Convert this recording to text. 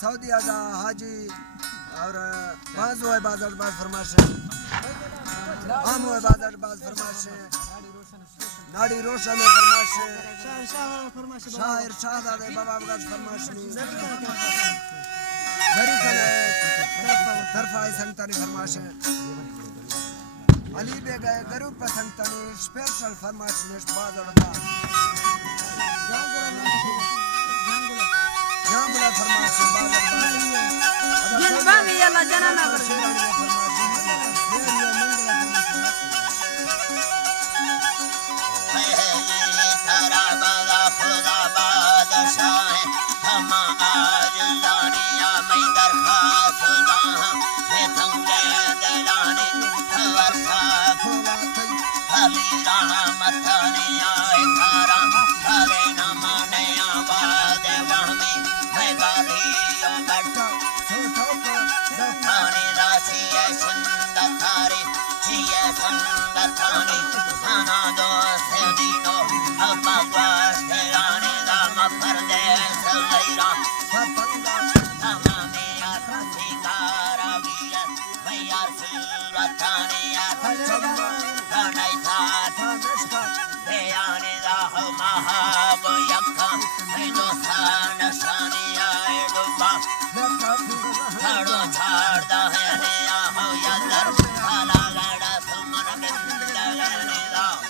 Saudi आजा हाजी और बाजू है बाजार बाज फरमाश आम है बाजार बाज फरमाश नाड़ी रोशन है फरमाश शायर शाहजादे बाबा बगाज फरमाश घरी कने तरफा संतानी फरमाश अली बेगा गरुप संतानी स्पेशल फरमाश नेश बाजार बाज जांगुला फरमाश बाजार बाज जिन बावी याला जनाना Thani,